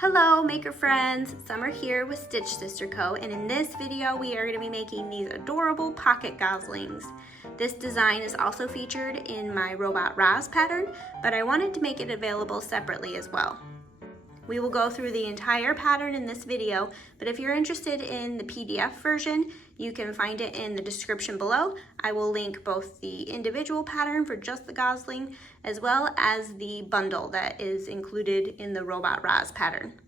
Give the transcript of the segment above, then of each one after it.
Hello maker friends, Somerr here with Stitch Sister Co, and in this video we are going to be making these adorable pocket goslings. This design is also featured in my Robot Roz pattern, but I wanted to make it available separately as well. We will go through the entire pattern in this video, but if you're interested in the PDF version, you can find it in the description below. I will link both the individual pattern for just the gosling, as well as the bundle that is included in the Robot Roz pattern.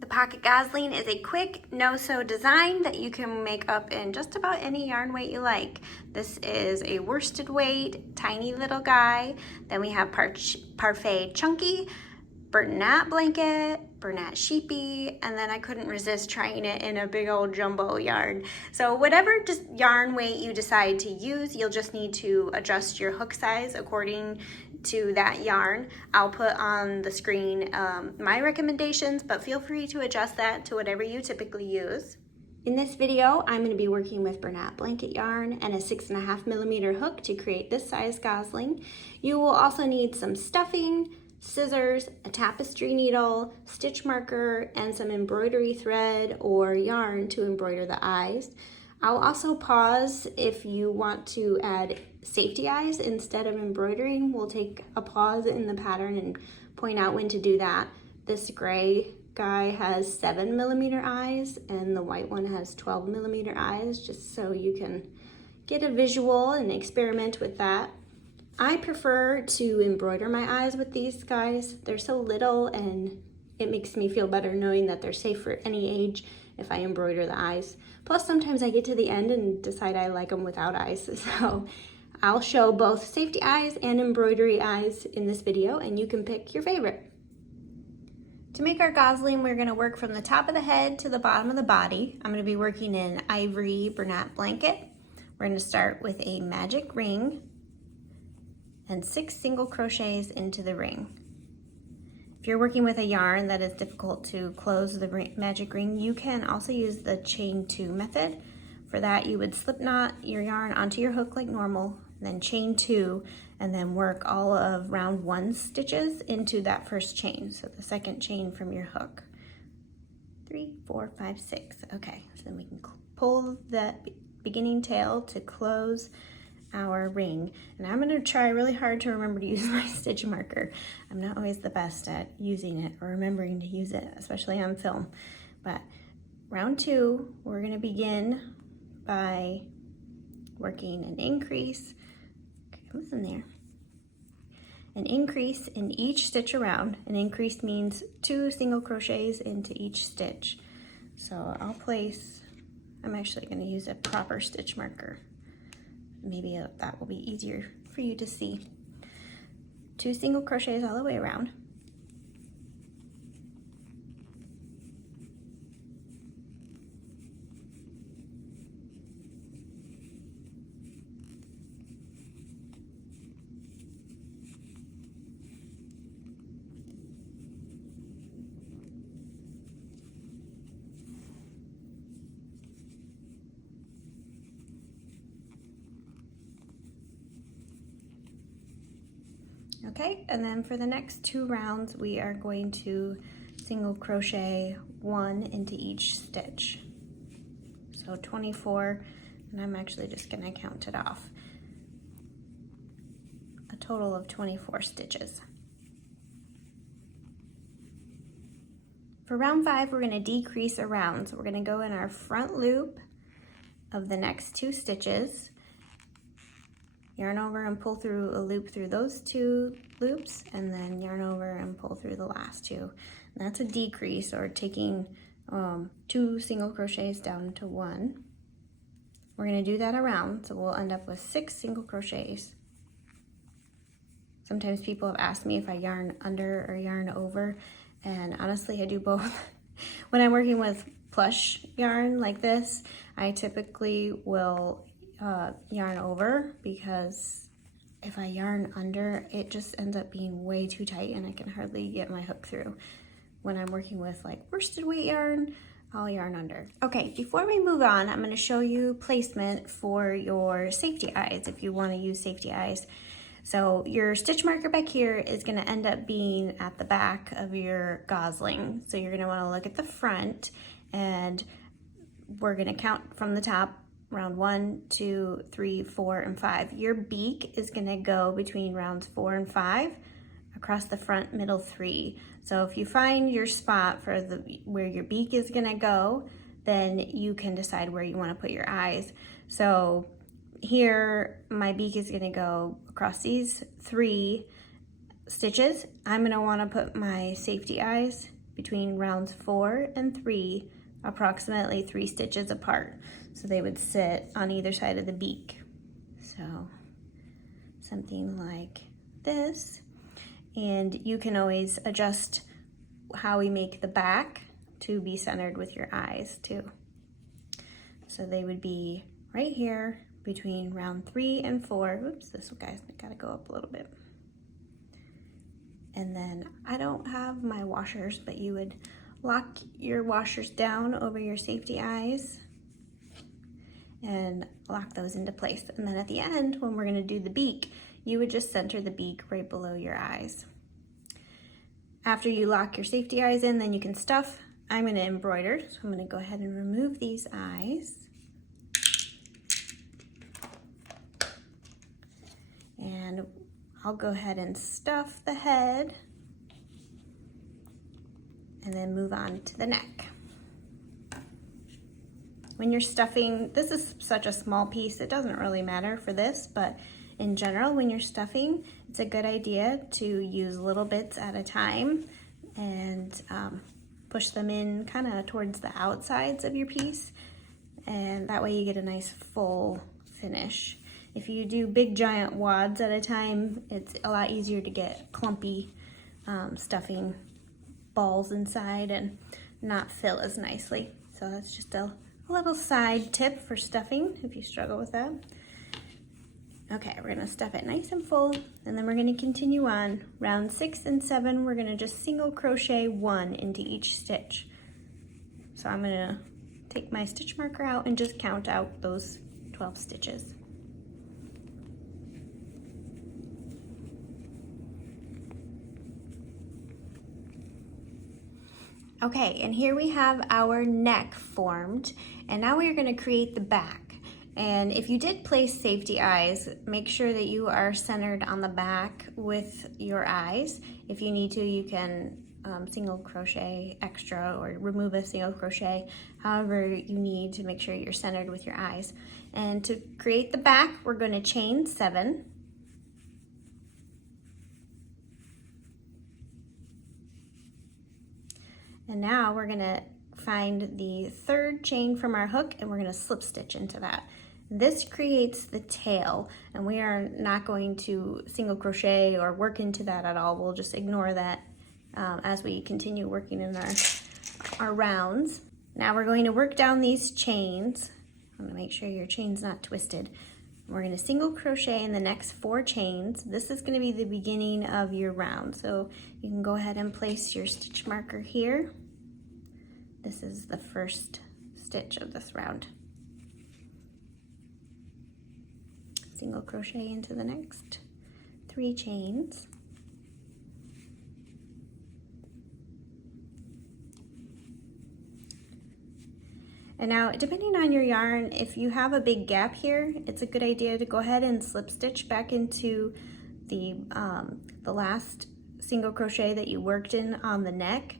The pocket gosling is a quick no-sew design that you can make up in just about any yarn weight you like. This is a worsted weight, tiny little guy. Then we have Parfait Chunky, Bernat Blanket, Bernat Sheepy, and then I couldn't resist trying it in a big old jumbo yarn. So whatever just yarn weight you decide to use, you'll just need to adjust your hook size according to that yarn. I'll put on the screen my recommendations, but feel free to adjust that to whatever you typically use. In this video, I'm going to be working with Bernat Blanket yarn and a 6.5mm hook to create this size gosling. You will also need some stuffing, scissors, a tapestry needle, stitch marker, and some embroidery thread or yarn to embroider the eyes. I'll also pause if you want to add safety eyes instead of embroidering. We'll take a pause in the pattern and point out when to do that. This gray guy has 7mm eyes and the white one has 12mm eyes, just so you can get a visual and experiment with that. I prefer to embroider my eyes with these guys. They're so little and it makes me feel better knowing that they're safe for any age if I embroider the eyes. Plus sometimes I get to the end and decide I like them without eyes. So I'll show both safety eyes and embroidery eyes in this video and you can pick your favorite. To make our gosling, we're going to work from the top of the head to the bottom of the body. I'm going to be working in Ivory Bernat Blanket. We're going to start with a magic ring and 6 single crochets into the ring. If you're working with a yarn that is difficult to close the magic ring, you can also use the chain 2 method. For that, you would slip knot your yarn onto your hook like normal, then chain 2, and then work all of round 1 stitches into that first chain, so the second chain from your hook. 3, 4, 5, 6. Okay, so then we can pull that beginning tail to close our ring. And I'm going to try really hard to remember to use my stitch marker. I'm not always the best at using it or remembering to use it, especially on film. But round 2, we're going to begin by working an increase. Okay, what's in there? An increase in each stitch around. An increase means 2 single crochets into each stitch. So I'm actually going to use a proper stitch marker. Maybe that will be easier for you to see. 2 single crochets all the way around. Okay, and then for the next 2 rounds, we are going to single crochet 1 into each stitch. So 24, and I'm actually just gonna count it off. A total of 24 stitches. For round 5, we're gonna decrease a round. So we're gonna go in our front loop of the next 2 stitches, yarn over and pull through a loop through those 2 loops, and then yarn over and pull through the last 2. And that's a decrease, or taking 2 single crochets down to 1. We're going to do that around, so we'll end up with 6 single crochets. Sometimes people have asked me if I yarn under or yarn over, and honestly I do both. When I'm working with plush yarn like this, I typically will yarn over, because if I yarn under, it just ends up being way too tight and I can hardly get my hook through. When I'm working with like worsted weight yarn, I'll yarn under. Okay, before we move on, I'm going to show you placement for your safety eyes if you want to use safety eyes. So your stitch marker back here is going to end up being at the back of your gosling. So you're going to want to look at the front, and we're going to count from the top, round 1, 2, 3, 4, and 5. Your beak is going to go between rounds 4 and 5 across the front, middle 3. So if you find your spot for where your beak is going to go, then you can decide where you want to put your eyes. So here, my beak is going to go across these 3 stitches. I'm going to want to put my safety eyes between rounds 4 and 3, approximately 3 stitches apart. So they would sit on either side of the beak. So something like this. And you can always adjust how we make the back to be centered with your eyes too. So they would be right here between round 3 and 4. Oops, this guy's gotta go up a little bit. And then I don't have my washers, but you would lock your washers down over your safety eyes and lock those into place. And then at the end, when we're gonna do the beak, you would just center the beak right below your eyes. After you lock your safety eyes in, then you can stuff. I'm gonna embroider, so I'm gonna go ahead and remove these eyes. And I'll go ahead and stuff the head and then move on to the neck. When you're stuffing, this is such a small piece, it doesn't really matter for this, but in general, when you're stuffing, it's a good idea to use little bits at a time and push them in kind of towards the outsides of your piece, and that way you get a nice full finish. If you do big giant wads at a time, it's a lot easier to get clumpy stuffing balls inside and not fill as nicely. So that's just a little side tip for stuffing if you struggle with that. Okay, we're gonna stuff it nice and full, and then we're gonna continue on. Round 6 and 7, we're gonna just single crochet 1 into each stitch. So I'm gonna take my stitch marker out and just count out those 12 stitches. Okay, and here we have our neck formed, and now we are going to create the back. And if you did place safety eyes, make sure that you are centered on the back with your eyes. If you need to, you can single crochet extra or remove a single crochet, however you need to make sure you're centered with your eyes. And to create the back, we're going to chain 7. And now we're gonna find the 3rd chain from our hook, and we're gonna slip stitch into that. This creates the tail, and we are not going to single crochet or work into that at all. We'll just ignore that as we continue working in our rounds. Now we're going to work down these chains. I'm gonna make sure your chain's not twisted. We're gonna single crochet in the next 4 chains. This is gonna be the beginning of your round. So you can go ahead and place your stitch marker here. This is the first stitch of this round. Single crochet into the next 3 chains. And now, depending on your yarn, if you have a big gap here, it's a good idea to go ahead and slip stitch back into the last single crochet that you worked in on the neck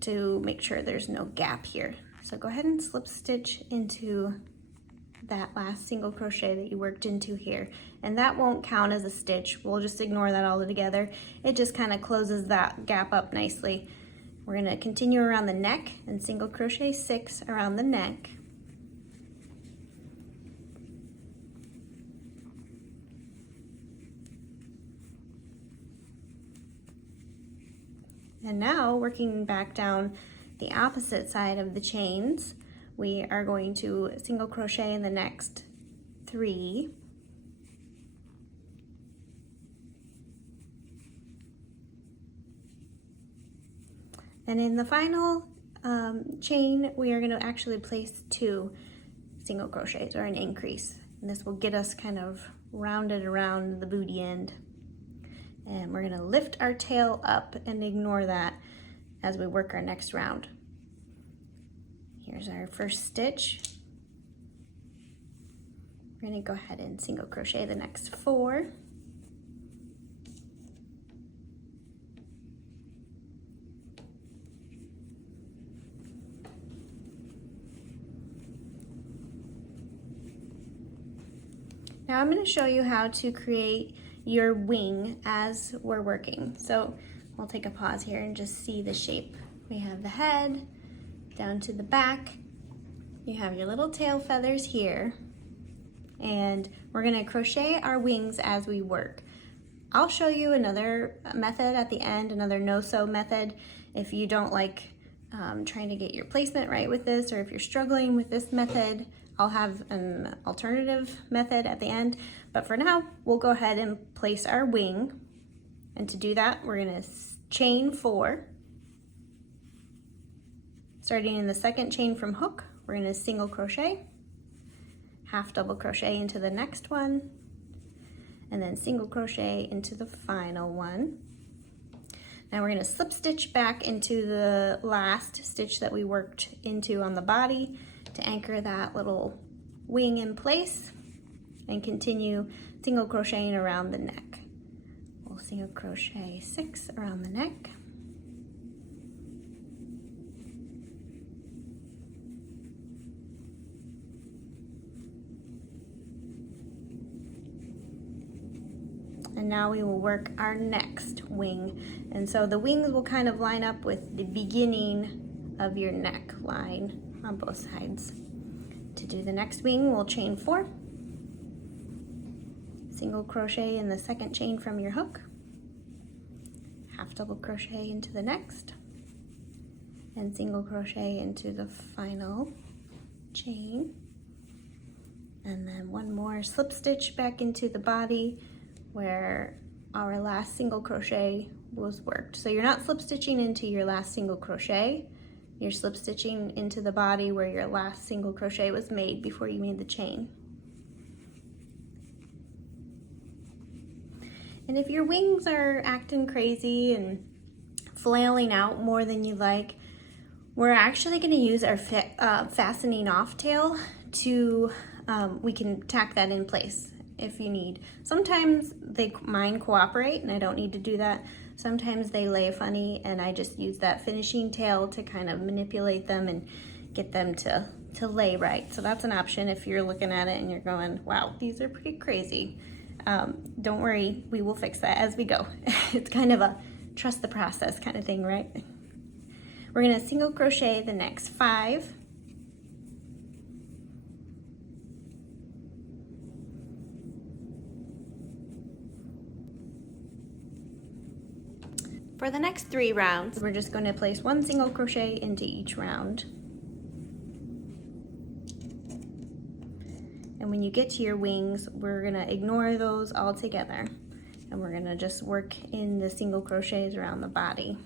to make sure there's no gap here. So go ahead and slip stitch into that last single crochet that you worked into here. And that won't count as a stitch. We'll just ignore that altogether. It just kind of closes that gap up nicely. We're going to continue around the neck and single crochet 6 around the neck. And now, working back down the opposite side of the chains, we are going to single crochet in the next 3. And in the final chain, we are going to actually place 2 single crochets or an increase. And this will get us kind of round it around the booty end. And we're gonna lift our tail up and ignore that as we work our next round. Here's our first stitch. We're gonna go ahead and single crochet the next 4. Now I'm going to show you how to create your wing as we're working. So we'll take a pause here and just see the shape. We have the head down to the back. You have your little tail feathers here. And we're going to crochet our wings as we work. I'll show you another method at the end, another no-sew method. If you don't like trying to get your placement right with this, or if you're struggling with this method, I'll have an alternative method at the end, but for now, we'll go ahead and place our wing. And to do that, we're gonna chain 4. Starting in the second chain from hook, we're gonna single crochet, half double crochet into the next one, and then single crochet into the final one. Now we're gonna slip stitch back into the last stitch that we worked into on the body to anchor that little wing in place, and continue single crocheting around the neck. We'll single crochet 6 around the neck. And now we will work our next wing. And so the wings will kind of line up with the beginning of your neck line on both sides. To do the next wing, we'll chain 4, single crochet in the second chain from your hook, half double crochet into the next, and single crochet into the final chain, and then one more slip stitch back into the body where our last single crochet was worked. So you're not slip stitching into your last single crochet, you're slip stitching into the body where your last single crochet was made before you made the chain. And if your wings are acting crazy and flailing out more than you like, we're actually going to use our fastening off tail to, we can tack that in place if you need. Sometimes mine cooperate and I don't need to do that. Sometimes they lay funny and I just use that finishing tail to kind of manipulate them and get them to lay right. So that's an option if you're looking at it and you're going, wow, these are pretty crazy. Don't worry, we will fix that as we go. It's kind of a trust the process kind of thing, right? We're gonna single crochet the next 5. For the next 3 rounds, we're just going to place 1 single crochet into each round. And when you get to your wings, we're going to ignore those all together. And we're going to just work in the single crochets around the body.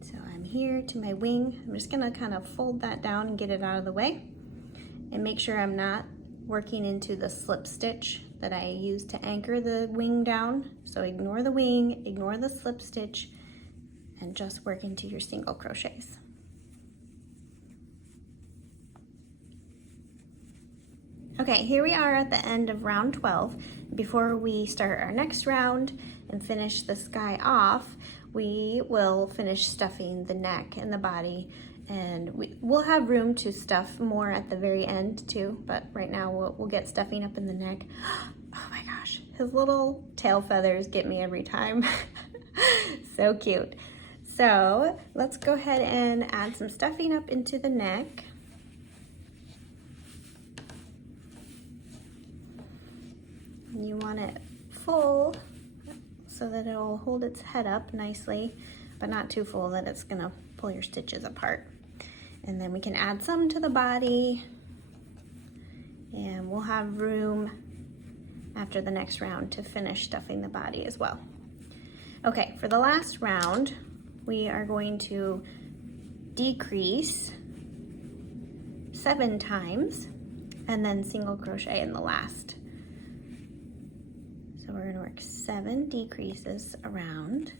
So I'm here to my wing. I'm just going to kind of fold that down and get it out of the way. And make sure I'm not working into the slip stitch that I used to anchor the wing down. So ignore the wing, ignore the slip stitch, and just work into your single crochets. Okay, here we are at the end of round 12. Before we start our next round and finish this guy off, we will finish stuffing the neck and the body, and we'll have room to stuff more at the very end too, but right now we'll get stuffing up in the neck. Oh my gosh, his little tail feathers get me every time. So cute. So let's go ahead and add some stuffing up into the neck. You want it full so that it'll hold its head up nicely, but not too full that it's gonna pull your stitches apart. And then we can add some to the body, and we'll have room after the next round to finish stuffing the body as well. Okay, for the last round, we are going to decrease 7 times and then single crochet in the last. So we're going to work 7 decreases around.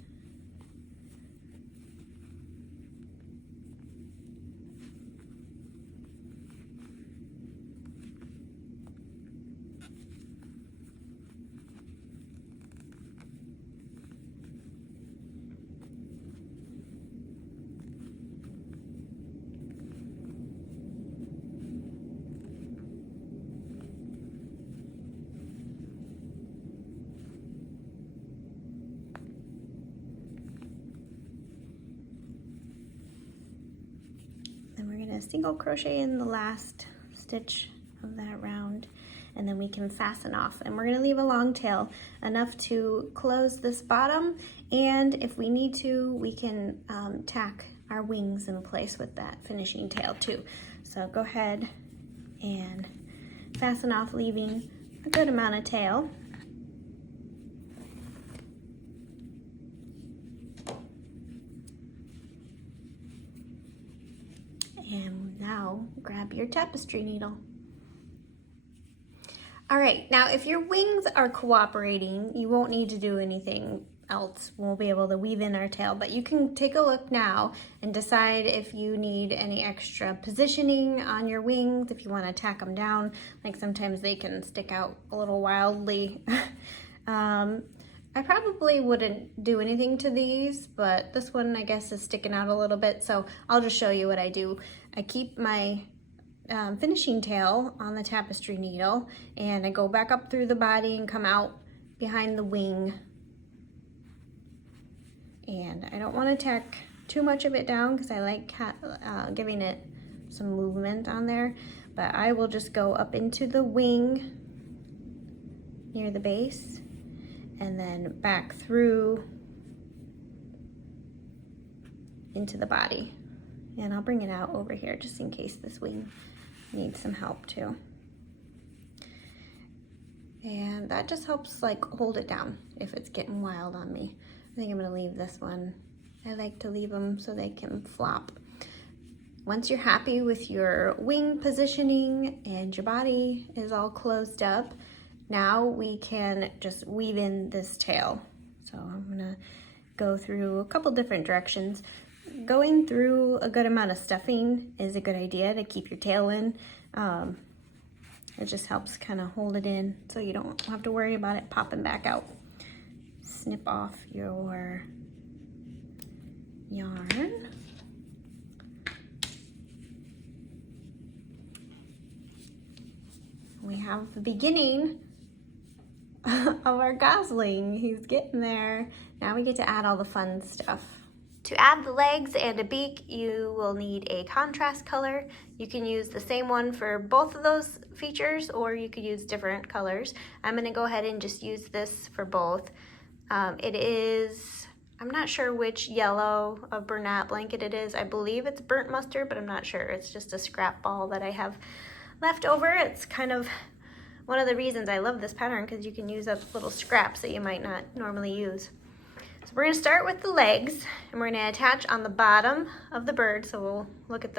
Then we're going to single crochet in the last stitch of that round, and then we can fasten off. And we're going to leave a long tail, enough to close this bottom, and if we need to, we can tack our wings in place with that finishing tail too. So go ahead and fasten off, leaving a good amount of tail. And now grab your tapestry needle. All right, now if your wings are cooperating, you won't need to do anything else. We'll be able to weave in our tail, but you can take a look now and decide if you need any extra positioning on your wings, if you want to tack them down. Like sometimes they can stick out a little wildly. I probably wouldn't do anything to these, but this one I guess is sticking out a little bit, so I'll just show you what I do. I keep my finishing tail on the tapestry needle, and I go back up through the body and come out behind the wing. And I don't want to tack too much of it down because I like giving it some movement on there, but I will just go up into the wing near the base and then back through into the body. And I'll bring it out over here just in case this wing needs some help too. And that just helps like hold it down if it's getting wild on me. I think I'm gonna leave this one. I like to leave them so they can flop. Once you're happy with your wing positioning and your body is all closed up, now we can just weave in this tail. So I'm gonna go through a couple different directions. Going through a good amount of stuffing is a good idea to keep your tail in. It just helps kind of hold it in so you don't have to worry about it popping back out. Snip off your yarn. We have the beginning of our Gosling. He's getting there. Now we get to add all the fun stuff. To add the legs and a beak, you will need a contrast color. You can use the same one for both of those features, or you could use different colors. I'm gonna go ahead and just use this for both. It is, I'm not sure which yellow of Bernat Blanket it is. I believe it's Burnt Mustard, but I'm not sure. It's just a scrap ball that I have left over. It's kind of one of the reasons I love this pattern, because you can use up little scraps that you might not normally use. So we're gonna start with the legs, and we're gonna attach on the bottom of the bird. So we'll look at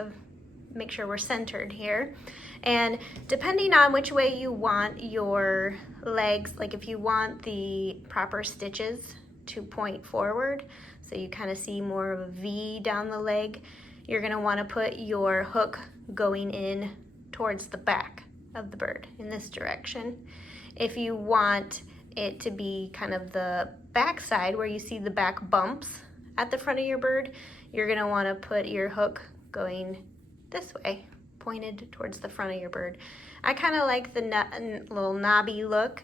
make sure we're centered here. And depending on which way you want your legs, like if you want the proper stitches to point forward, so you kind of see more of a V down the leg, you're gonna wanna put your hook going in towards the back of the bird in this direction. If you want it to be kind of the back side where you see the back bumps at the front of your bird, you're gonna wanna put your hook going this way, pointed towards the front of your bird. I kind of like the little knobby look,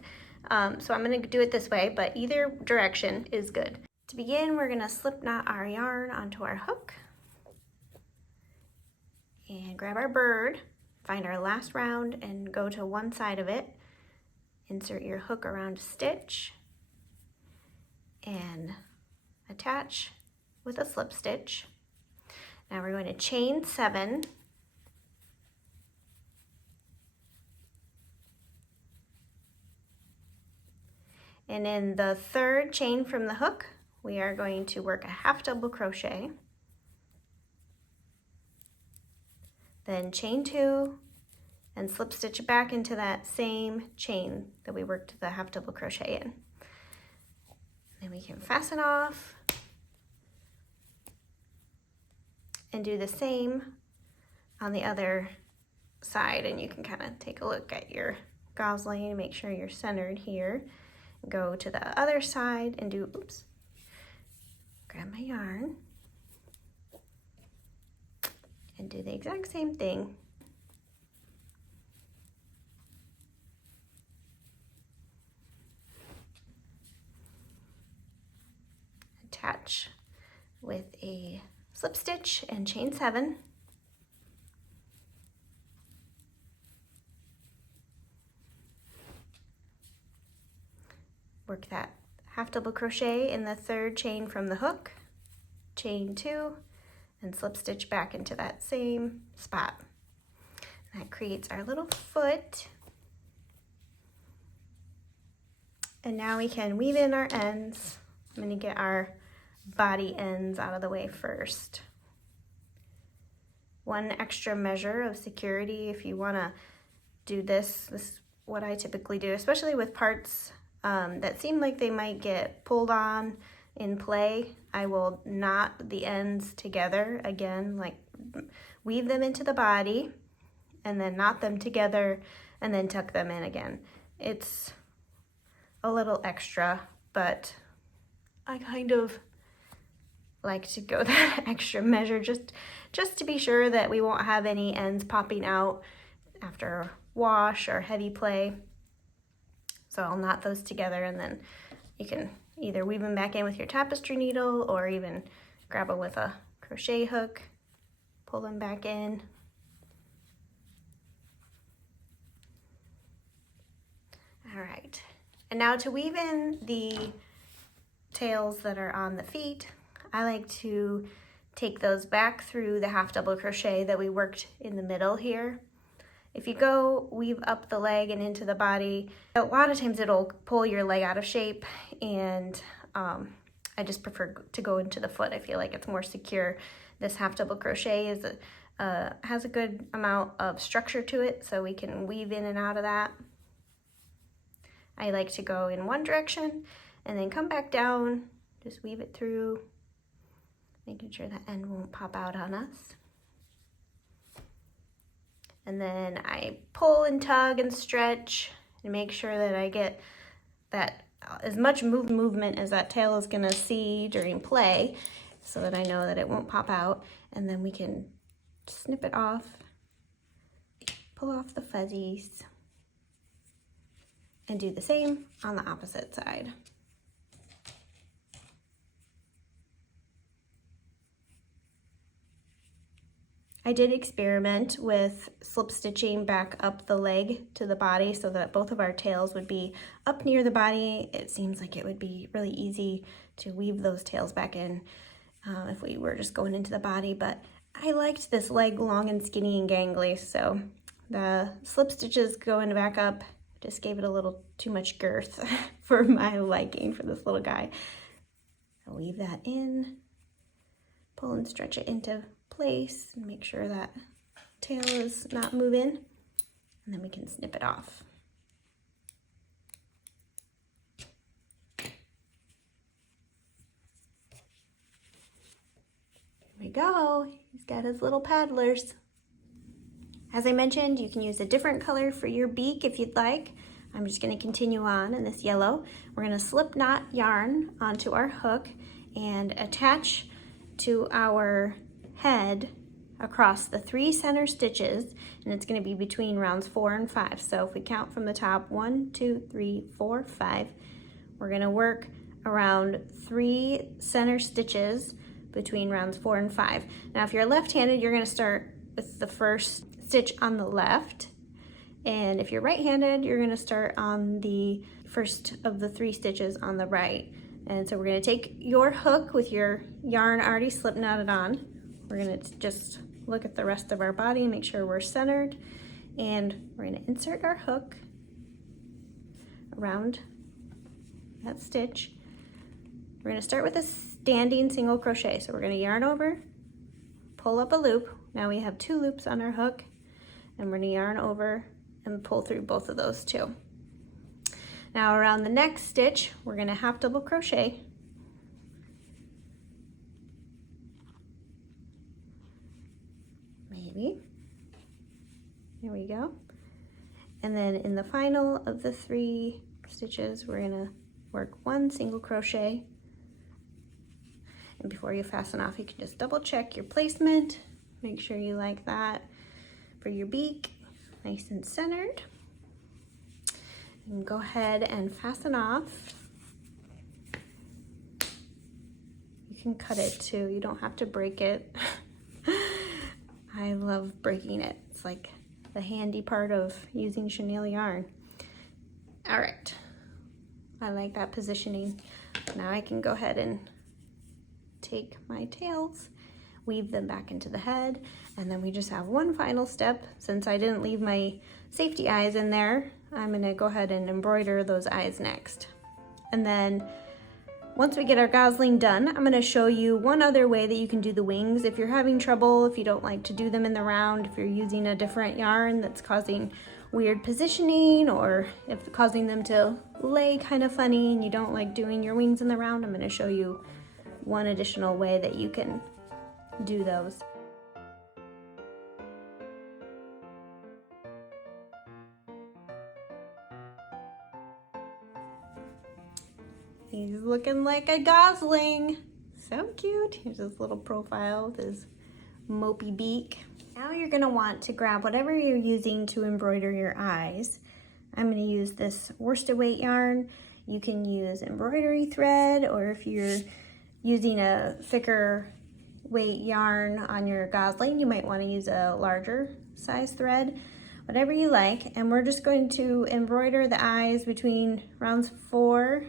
so I'm gonna do it this way, but either direction is good. To begin, we're gonna slip knot our yarn onto our hook and grab our bird, find our last round and go to one side of it, insert your hook around a stitch and attach with a slip stitch. Now we're going to chain 7, and in the third chain from the hook, we are going to work a half double crochet, then chain 2 and slip stitch back into that same chain that we worked the half double crochet in. Then we can fasten off and do the same on the other side, and you can kind of take a look at your gosling and make sure you're centered here. Go to the other side and do, oops, grab my yarn and do the exact same thing. Attach with a slip stitch and chain 7. Work that half double crochet in the 3rd chain from the hook, chain 2, and slip stitch back into that same spot. That creates our little foot. And now we can weave in our ends. I'm going to get our body ends out of the way first. One extra measure of security if you want to do this is what I typically do, especially with parts that seem like they might get pulled on in play. I will knot the ends together again, like weave them into the body and then knot them together and then tuck them in again. It's a little extra, but I kind of like to go that extra measure just to be sure that we won't have any ends popping out after wash or heavy play. So I'll knot those together, and then you can either weave them back in with your tapestry needle or even grab them with a crochet hook, pull them back in. All right, and now to weave in the tails that are on the feet, I like to take those back through the half double crochet that we worked in the middle here. If you go weave up the leg and into the body, a lot of times it'll pull your leg out of shape, and I just prefer to go into the foot. I feel like it's more secure. This half double crochet is has a good amount of structure to it, so we can weave in and out of that. I like to go in one direction and then come back down, just weave it through, making sure that end won't pop out on us. And then I pull and tug and stretch and make sure that I get that as much movement as that tail is gonna see during play, so that I know that it won't pop out. And then we can snip it off, pull off the fuzzies, and do the same on the opposite side. I did experiment with slip stitching back up the leg to the body so that both of our tails would be up near the body. It seems like it would be really easy to weave those tails back in if we were just going into the body, but I liked this leg long and skinny and gangly, so the slip stitches going back up just gave it a little too much girth for my liking for this little guy. I'll weave that in, pull and stretch it into place and make sure that tail is not moving, and then we can snip it off. Here we go. He's got his little paddlers. As I mentioned, you can use a different color for your beak if you'd like. I'm just going to continue on in this yellow. We're going to slip knot yarn onto our hook and attach to our head across the 3 center stitches, and it's going to be between rounds 4 and 5. So if we count from the top, 1, 2, 3, 4, 5, we're going to work around 3 center stitches between rounds 4 and 5. Now if you're left-handed, you're going to start with the first stitch on the left, and if you're right-handed, you're going to start on the first of the 3 stitches on the right. And so we're going to take your hook with your yarn already slip knotted on. We're going to just look at the rest of our body and make sure we're centered, and we're going to insert our hook around that stitch. We're going to start with a standing single crochet. So we're going to yarn over, pull up a loop, Now we have 2 loops on our hook, and we're gonna yarn over and pull through both of those 2. Now around the next stitch, we're gonna half double crochet. Maybe. There we go. And then in the final of the 3 stitches, we're gonna work 1 single crochet. And before you fasten off, you can just double check your placement. Make sure you like that for your beak, nice and centered. And go ahead and fasten off. You can cut it too, you don't have to break it. I love breaking it. It's like the handy part of using chenille yarn. All right, I like that positioning. Now I can go ahead and take my tails, weave them back into the head, and then we just have one final step. Since I didn't leave my safety eyes in there, I'm gonna go ahead and embroider those eyes next. And then once we get our gosling done, I'm gonna show you one other way that you can do the wings. If you're having trouble, if you don't like to do them in the round, if you're using a different yarn that's causing weird positioning, or if causing them to lay kind of funny and you don't like doing your wings in the round, I'm gonna show you one additional way that you can do those. He's looking like a gosling. So cute. Here's his little profile with his mopey beak. Now you're gonna want to grab whatever you're using to embroider your eyes. I'm gonna use this worsted weight yarn. You can use embroidery thread, or if you're using a thicker weight yarn on your gosling, you might wanna use a larger size thread, whatever you like. And we're just going to embroider the eyes between rounds 4,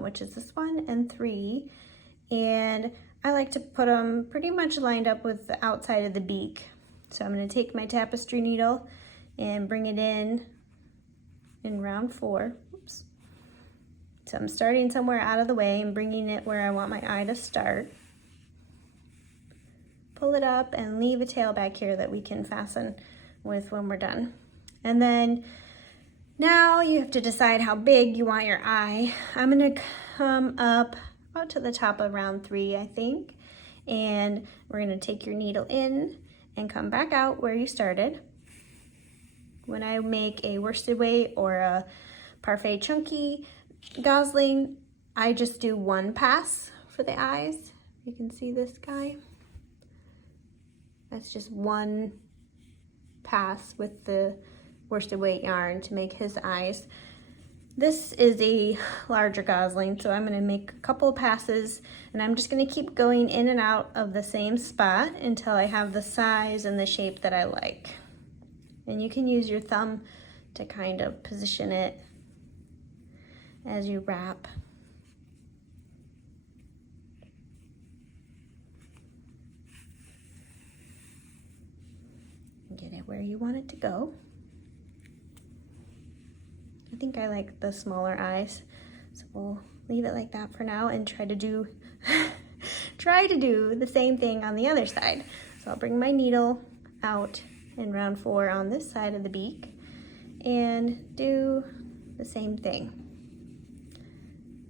which is this one, and 3. And I like to put them pretty much lined up with the outside of the beak. So I'm gonna take my tapestry needle and bring it in round 4. Oops. So I'm starting somewhere out of the way and bringing it where I want my eye to start. Pull it up and leave a tail back here that we can fasten with when we're done. And then now you have to decide how big you want your eye. I'm gonna come up about to the top of round 3, I think. And we're gonna take your needle in and come back out where you started. When I make a worsted weight or a parfait chunky gosling, I just do 1 pass for the eyes. You can see this guy. That's just 1 pass with the worsted weight yarn to make his eyes. This is a larger gosling, so I'm gonna make a couple of passes, and I'm just gonna keep going in and out of the same spot until I have the size and the shape that I like. And you can use your thumb to kind of position it as you wrap. Get it where you want it to go. I think I like the smaller eyes, so we'll leave it like that for now and try to do the same thing on the other side. So I'll bring my needle out in round 4 on this side of the beak and do the same thing.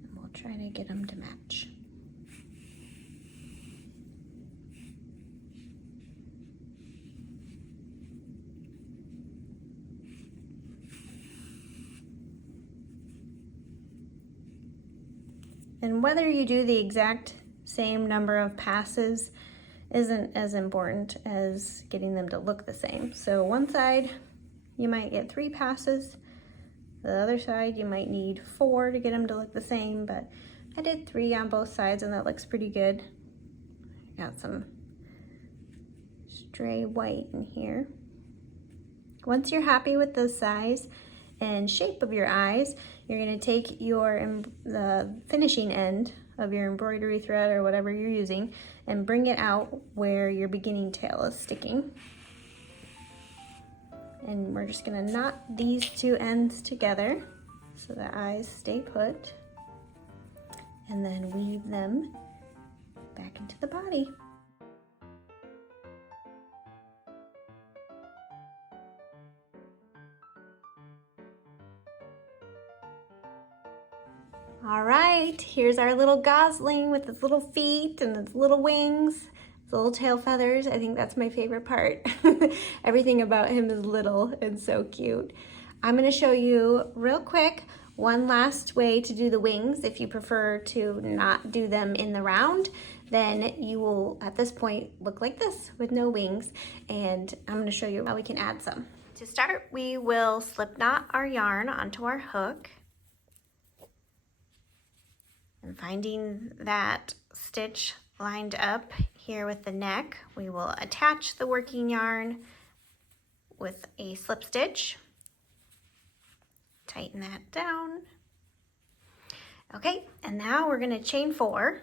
And we'll try to get them to match. And whether you do the exact same number of passes isn't as important as getting them to look the same. So one side, you might get 3 passes. The other side, you might need 4 to get them to look the same, but I did 3 on both sides and that looks pretty good. Got some stray white in here. Once you're happy with the size and shape of your eyes, you're going to take the finishing end of your embroidery thread or whatever you're using and bring it out where your beginning tail is sticking. And we're just going to knot these 2 ends together so the eyes stay put, and then weave them back into the body. All right, here's our little gosling with his little feet and his little wings, his little tail feathers. I think that's my favorite part. Everything about him is little and so cute. I'm gonna show you real quick one last way to do the wings. If you prefer to not do them in the round, then you will, at this point, look like this with no wings. And I'm gonna show you how we can add some. To start, we will slip knot our yarn onto our hook. And finding that stitch lined up here with the neck, we will attach the working yarn with a slip stitch. Tighten that down. Okay, and now we're gonna chain 4.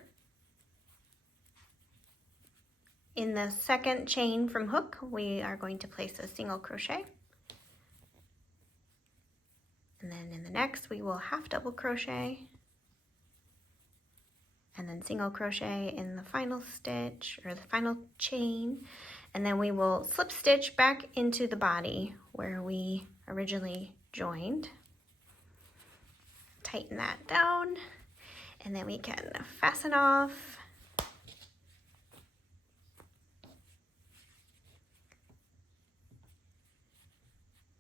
In the second chain from hook, we are going to place a single crochet. And then in the next, we will half double crochet. And then single crochet in the final stitch or the final chain, and then we will slip stitch back into the body where we originally joined. Tighten that down, and then we can fasten off.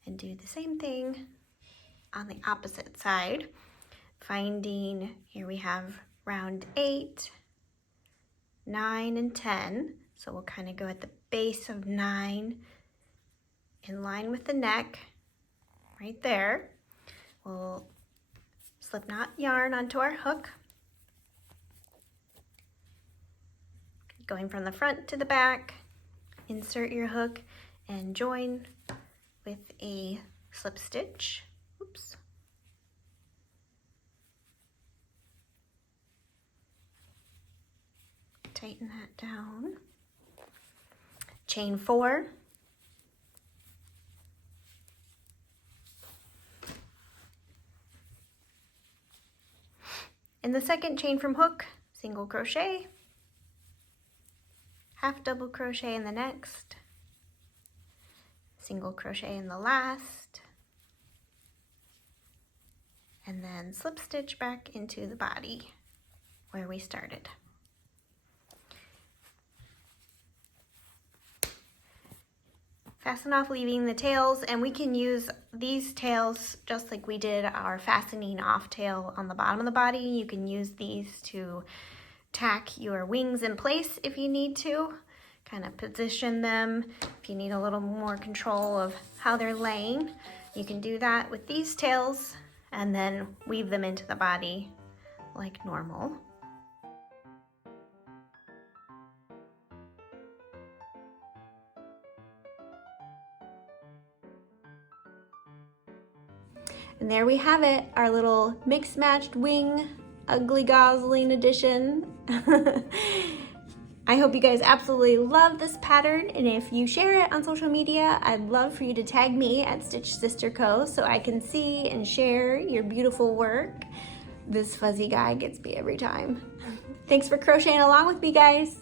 And do the same thing on the opposite side. Finding, here we have round 8, 9, and 10. So we'll kind of go at the base of 9 in line with the neck, right there. We'll slip knot yarn onto our hook, going from the front to the back. Insert your hook and join with a slip stitch. Oops. Tighten that down. Chain 4. In the second chain from hook, single crochet, half double crochet in the next, single crochet in the last, and then slip stitch back into the body where we started. Fasten off, leaving the tails, and we can use these tails just like we did our fastening off tail on the bottom of the body. You can use these to tack your wings in place if you need to, kind of position them. If you need a little more control of how they're laying, you can do that with these tails and then weave them into the body like normal. And there we have it, our little mixed matched wing ugly gosling edition. I hope you guys absolutely love this pattern, and if you share it on social media, I'd love for you to tag me at Stitch Sister Co. so I can see and share your beautiful work. This fuzzy guy gets me every time. Thanks for crocheting along with me, guys.